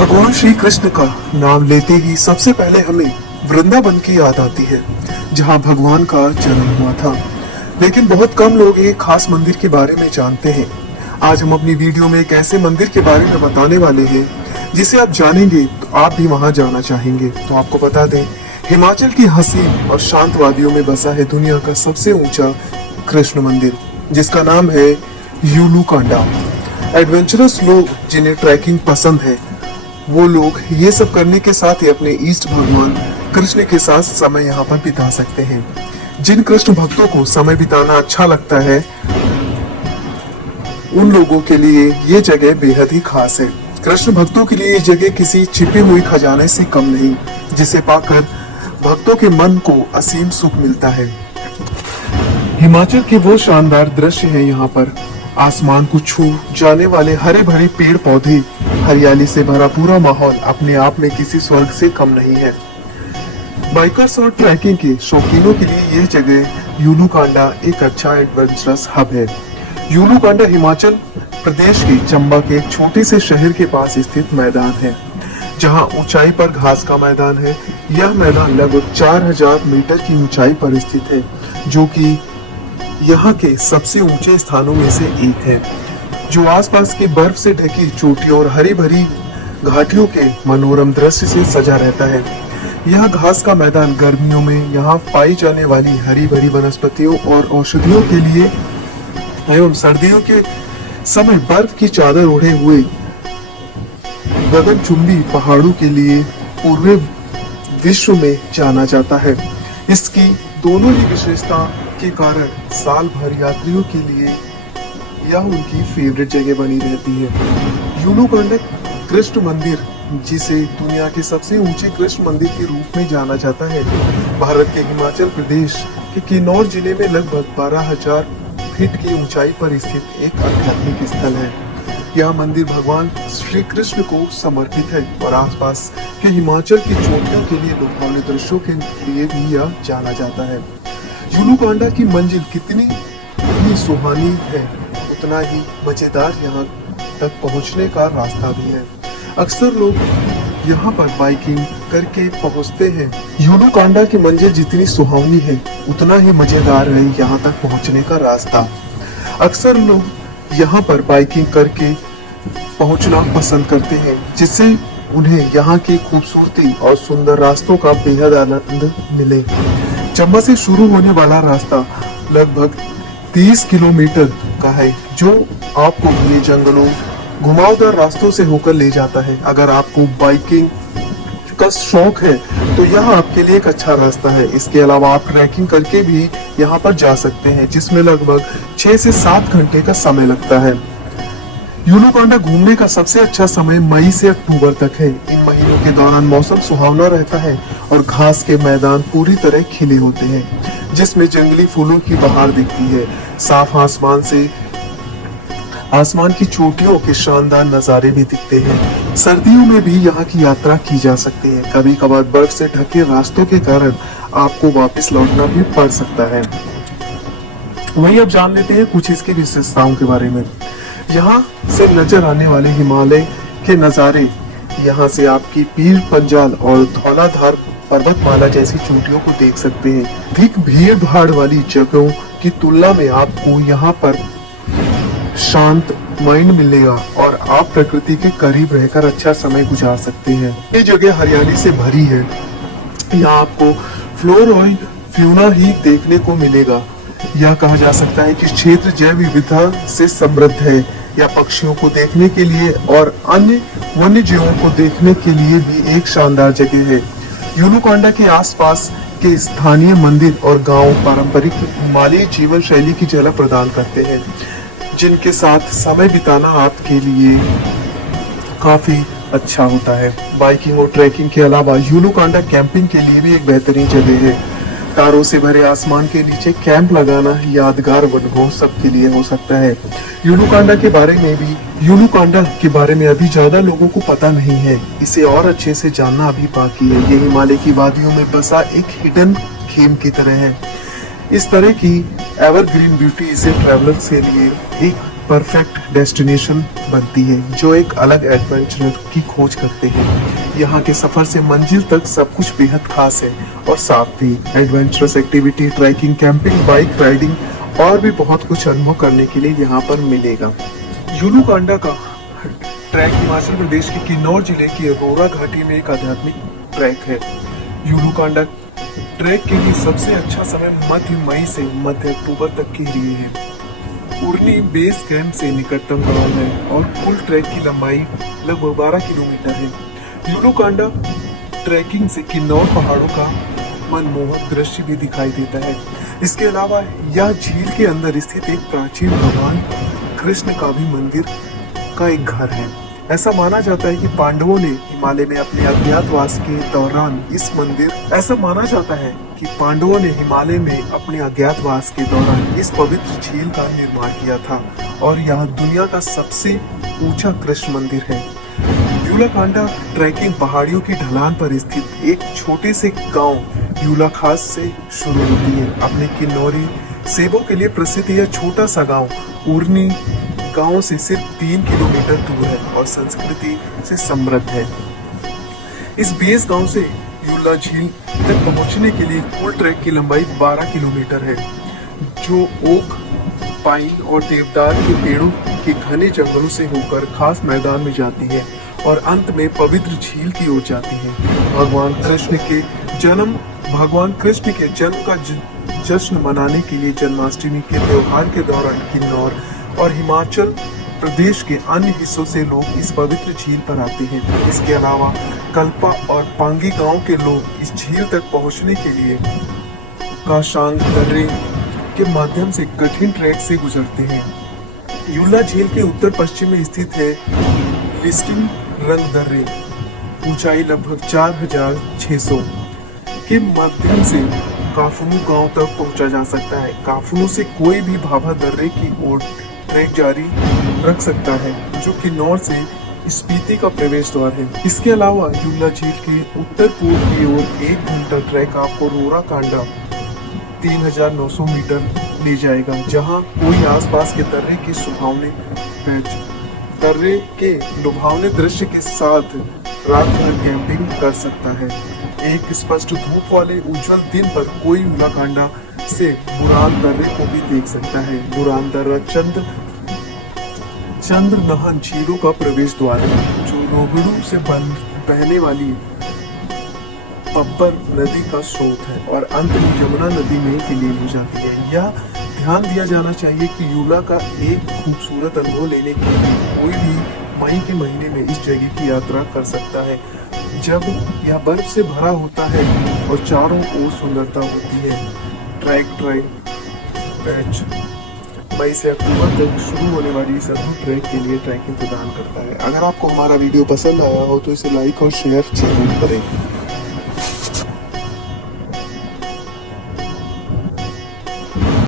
भगवान श्री कृष्ण का नाम लेते ही सबसे पहले हमें वृंदावन की याद आती है, जहां भगवान का जन्म हुआ था। लेकिन बहुत कम लोग एक खास मंदिर के बारे में जानते हैं। आज हम अपनी वीडियो में एक ऐसे मंदिर के बारे में बताने वाले हैं जिसे आप जानेंगे तो आप भी वहां जाना चाहेंगे। तो आपको बता दें, हिमाचल की हसीन और शांत वादियों में बसा है दुनिया का सबसे ऊंचा कृष्ण मंदिर, जिसका नाम है यूलू कांडा। एडवेंचरस लोग जिन्हें ट्रैकिंग पसंद है, वो लोग ये सब करने के साथ ही अपने इष्ट भगवान कृष्ण के साथ समय यहाँ पर बिता सकते हैं। जिन कृष्ण भक्तों को समय बिताना अच्छा लगता है, उन लोगों के लिए ये जगह बेहद ही खास है। कृष्ण भक्तों के लिए ये जगह किसी छिपी हुई खजाने से कम नहीं, जिसे पाकर भक्तों के मन को असीम सुख मिलता है। हिमाचल के वो शानदार दृश्य है यहाँ पर। आसमान को छू जाने वाले हरे भरे पेड़ पौधे, हरियाली से भरा पूरा माहौल अपने आप में किसी स्वर्ग से कम नहीं है। बाइकर्स और ट्रैकिंग के शौकीनों के लिए यह जगह यूलू कांडा एक अच्छा एडवेंचरस हब है। यूलू कांडा हिमाचल प्रदेश के चंबा के एक छोटे से शहर के पास स्थित मैदान है, जहां ऊंचाई पर घास का मैदान है। यह मैदान लगभग 4000 मीटर की ऊंचाई पर स्थित है, जो कि यहाँ के सबसे ऊंचे स्थानों में से एक है, जो आसपास की बर्फ से ढकी चोटियों और हरी भरी घाटियों के मनोरम दृश्य से सजा रहता है। यह घास का मैदान गर्मियों में यहाँ पाई जाने वाली हरी भरी वनस्पतियों और औषधियों के लिए एवं सर्दियों के समय बर्फ की चादर ओढ़े हुए गगनचुंबी पहाड़ों के लिए पूरे विश्व में जाना जाता है। इसकी दोनों ही विशेषता के कारण साल भर यात्रियों के लिए यह उनकी फेवरेट जगह बनी रहती है। यूलू कांडा कृष्ण मंदिर, जिसे दुनिया के सबसे ऊंचे कृष्ण मंदिर के रूप में जाना जाता है, भारत के हिमाचल प्रदेश के किन्नौर जिले में लगभग 12000 फीट की ऊंचाई पर स्थित एक आध्यात्मिक स्थल है। यह मंदिर भगवान श्री कृष्ण को समर्पित है और आसपास के हिमाचल की चोटियों के लिए लुभावने दृश्यों के लिए भी यह जाना जाता है। यूलू कांडा की मंजिल कितनी ही सुहानी है, उतना ही मजेदार यहाँ तक पहुँचने का रास्ता भी है। अक्सर लोग यहाँ पर बाइकिंग करके पहुँचते हैं। यूलू कांडा की मंजिल जितनी सुहावनी है, उतना ही मजेदार है यहाँ तक पहुँचने का रास्ता। अक्सर लोग यहाँ पर बाइकिंग करके पहुँचना पसंद करते हैं, जिससे उन्हें यहाँ की खूबसूरती और सुंदर रास्तों का बेहद आनंद मिले। चंबा से शुरू होने वाला रास्ता लगभग 30 किलोमीटर का है, जो आपको घने जंगलों, घुमावदार रास्तों से होकर ले जाता है। अगर आपको बाइकिंग का शौक है तो यह आपके लिए एक अच्छा रास्ता है। इसके अलावा आप ट्रैकिंग करके भी यहाँ पर जा सकते हैं, जिसमें लगभग 6 से 7 घंटे का समय लगता है। यूलू कांडा घूमने का सबसे अच्छा समय मई से अक्टूबर तक है। इन महीनों के दौरान मौसम सुहावना रहता है और घास के मैदान पूरी तरह खिले होते हैं, जिसमें जंगली फूलों की बहार दिखती है। साफ आसमान की चोटियों के शानदार नजारे भी दिखते हैं। सर्दियों में भी यहाँ की यात्रा की जा सकती है। कभी कभार बर्फ से ढके रास्तों के कारण आपको वापस लौटना भी पड़ सकता है। वहीं अब जान लेते हैं कुछ इसकी विशेषताओं के बारे में। यहाँ से नजर आने वाले हिमालय के नजारे, यहाँ से आपकी पीर पंजाल और धौलाधार पर्वतमाला जैसी चोटियों को देख सकते हैं। अधिक भीड़ भाड़ वाली जगहों की तुलना में आपको यहाँ पर शांत माइंड मिलेगा और आप प्रकृति के करीब रहकर अच्छा समय गुजार सकते हैं। ये जगह हरियाली से भरी है। यहाँ आपको फ्लोरा और फ्यूना ही देखने को मिलेगा। यह कहा जा सकता है कि क्षेत्र जैव विविधता से समृद्ध है। या पक्षियों को देखने के लिए और अन्य वन्य जीवों को देखने के लिए भी एक शानदार जगह है। यूलू कांडा के आसपास के स्थानीय मंदिर और गांव पारंपरिक हिमालयी जीवन शैली की झलक प्रदान करते हैं, जिनके साथ समय बिताना आपके लिए काफी अच्छा होता है। बाइकिंग और ट्रैकिंग के अलावा यूलू कांडा कैंपिंग के लिए भी एक बेहतरीन जगह है। तारों से भरे आसमान के नीचे कैंप लगाना यादगार अनुभव सबके लिए हो सकता है। यूलू कांडा के बारे में अभी ज्यादा लोगों को पता नहीं है। इसे और अच्छे से जानना अभी बाकी है। ये हिमालय की वादियों में बसा एक हिडन गेम की तरह है। इस तरह की एवरग्रीन ब्यूटी इसे ट्रैवलर्स के लिए एक परफेक्ट डेस्टिनेशन बनती है, जो एक अलग एडवेंचर की खोज करते हैं। यहाँ के सफर से मंजिल तक सब कुछ बेहद खास है, और साथ ही adventurous activity, trekking, camping, bike riding और भी बहुत कुछ अनुभव करने के लिए यहाँ पर मिलेगा। यूलू कांडा का ट्रैक हिमाचल प्रदेश के किन्नौर जिले की अरोरा घाटी में एक आध्यात्मिक ट्रैक है। यूलू कांडा ट्रैक के लिए सबसे अच्छा समय मध्य मई से मध्य अक्टूबर तक के लिए है। उर्नी बेस कैंप से निकटतम गांव है और कुल ट्रैक की लंबाई लगभग 12 किलोमीटर है। यूलू कांडा ट्रैकिंग से किन्नौर पहाड़ों का मनमोहक दृश्य भी दिखाई देता है। इसके अलावा यह झील के अंदर स्थित एक प्राचीन भगवान कृष्ण का भी मंदिर का एक घर है। ऐसा माना जाता है कि पांडवों ने हिमालय में अपने अज्ञातवास के दौरान इस पवित्र झील का निर्माण किया था, और यह दुनिया का सबसे ऊंचा कृष्ण मंदिर है। यूला कांडा ट्रैकिंग पहाड़ियों की ढलान पर स्थित एक छोटे से गांव यूला खास से शुरू होती है। अपने किन्नौरी सेबों के लिए प्रसिद्ध यह छोटा सा गांव उर्नी गांव से सिर्फ 3 किलोमीटर दूर है और संस्कृति से समृद्ध है। इस बेस गांव से यूला झील तक पहुंचने के लिए कुल ट्रैक की लंबाई 12 किलोमीटर है, जो ओक, पाइन और देवदार के पेड़ों के घने जंगलों से होकर खास मैदान में जाती है और अंत में पवित्र झील की ओर जाती है। भगवान कृष्ण के जन्म का जश्न मनाने के लिए जन्माष्टमी के त्योहार के दौरान किन्नौर और हिमाचल प्रदेश के अन्य हिस्सों से लोग इस पवित्र झील पर आते हैं। इसके अलावा कल्पा और पांगी गांव के लोग इस झील तक पहुंचने के लिए काशांग दर्रे के माध्यम से कठिन ट्रैक से गुजरते हैं। यूला झील के उत्तर पश्चिम में स्थित है लिस्टिंग रंग दर्रे, ऊंचाई लगभग 4600 के माध्यम से काफनू गांव तक पहुंचा जा सकता है। काफनू से कोई भी भाभा दर्रे की ओर ट्रैक जारी रख सकता है, जो किन्नौर से स्पीति का प्रवेश द्वार है। इसके अलावा यूला झील के उत्तर पूर्व की ओर 1 घंटा ट्रैक आपको रोरा कांडा 3900 मीटर ले जाएगा, जहां कोई आसपास के दर्रे के लुभावने दृश्य के साथ रात भर कैंपिंग कर सकता है। एक स्पष्ट धूप वाले उज्जवल दिन पर कोई यूला कांडा से बुरान दर्रे को भी देख सकता है। बुरान दर्रा चंद्र नहन झीलों का प्रवेश द्वार है, जो रोहड़ू से बहने वाली पब्बर नदी का स्रोत है और अंत में यमुना नदी में विलीन हो जाती है। यह ध्यान दिया जाना चाहिए कि यूला का एक खूबसूरत अनुभव लेने के लिए कोई भी मई के महीने में इस जगह की यात्रा कर सकता है, जब यह बर्फ से भरा होता है और चारों ओर सुंदरता होती है। पैच मई से अक्टूबर तक शुरू होने वाली इस अद्भुत ट्रैक के लिए ट्रैकिंग प्रदान करता है। अगर आपको हमारा वीडियो पसंद आया हो तो इसे लाइक और शेयर जरूर करें।